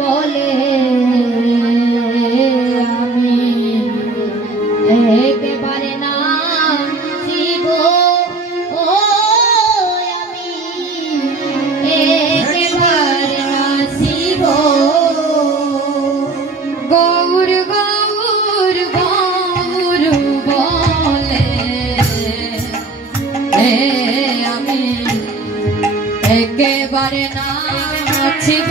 বলে আমি একেবারে না শিব ও আমি একেবারে না শিব গৌর গৌর গৌর বলে আমি একেবারে না শিব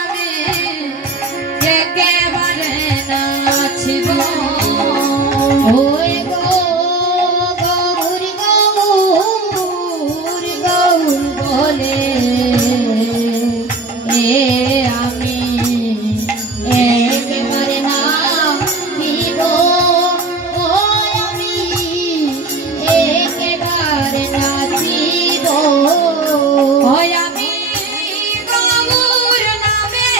আমি একেবারে না শিব ওই গৌর গৌর গৌর বলে আমি একেবারে না শিব আমি একেবারে না শিব আমি গৌর নামে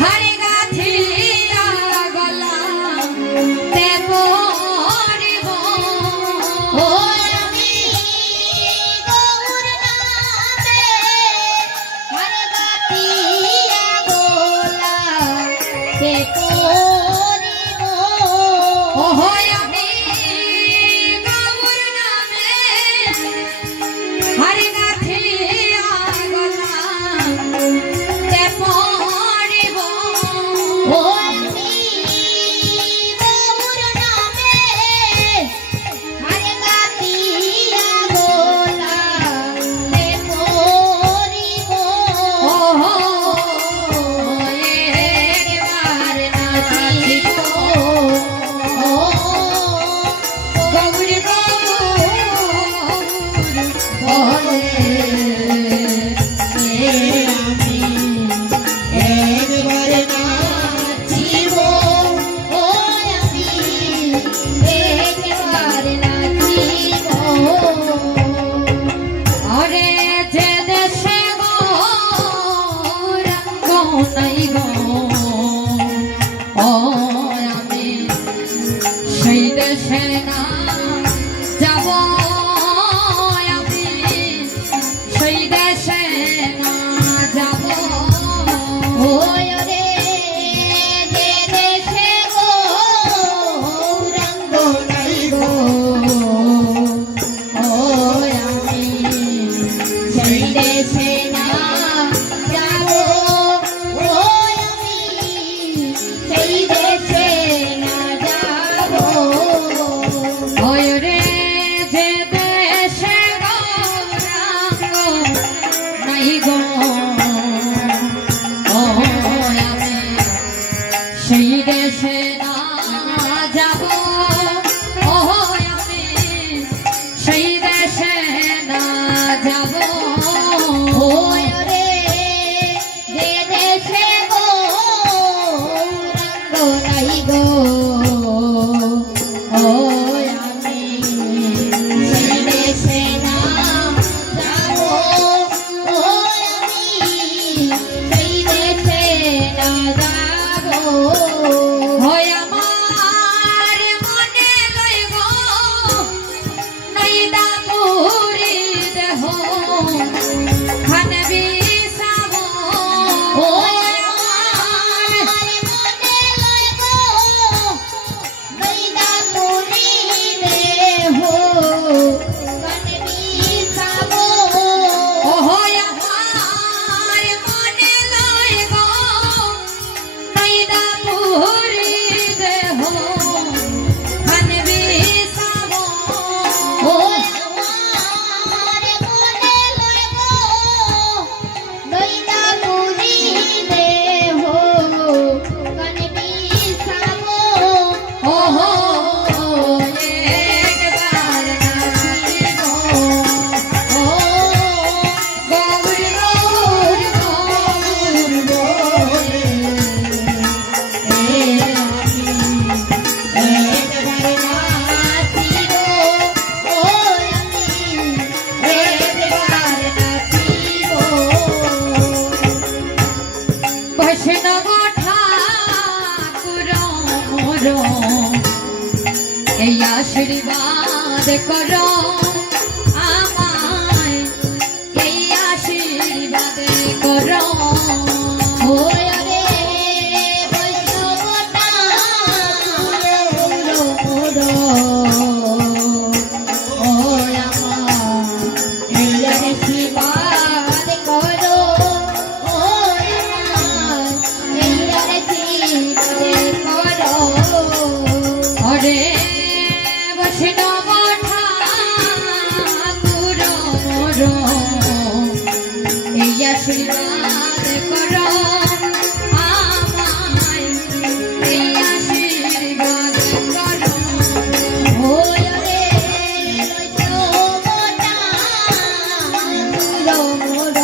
হরে গাথিয়া গলা তে পড়িব আমি গৌর নামে হরে গাথিয়া গলা তে পড়িব আমি গৌর নামে হরে গাথিয়া গলা তে পড়িব আমি গৌর নামে হরে গাথিয়া গলা তে পড়িব একবার নাচিব গৌর গৌর সেই দেশে না যাব আমি সেই দেশে না যাব ওই রে যে দেশে গৌরাঙ্গ নাই গো ওই আমি সেই দেশে না যাব ওই আমি সেই দেশে না যাব ওই রে যে দেশে গৌরাঙ্গ নাই গো আমি সেই দেশে না যাব আমি সেই দেশে না যাব ওই রে যে দেশে গৌরাঙ্গ নাই গো আমি সেই দেশে না যাব আমি সেই দেশে না যাব আমার মনে লইব নাইদা পুরি দেহ খানে বিষাব আমার মনে লইব নাইদা পুরি দেহ খানে বিষাব আমার মনে লইব নাইদা পুরি দেহ খানে বিষাব আমার মনে লইব নাইদা পুরি দেহ খানে বিষাব একবার নাচিব গৌর গৌর গৌর বলে আমি একবার নাচিব আমি একবার নাচিব বৈষ্ণব ঠাকুর মোর এই আশীর্বাদ করো আমায় এই আশীর্বাদ করো আশীর্বাদ করো ও আমার এই আশীর্বাদ করো হরে বৈষ্ণব ঠাকুর মোর এই আশীর্বাদ করো আমায় এই আশীর্বাদ করো ওরে বৈষ্ণব ঠাকুর মোর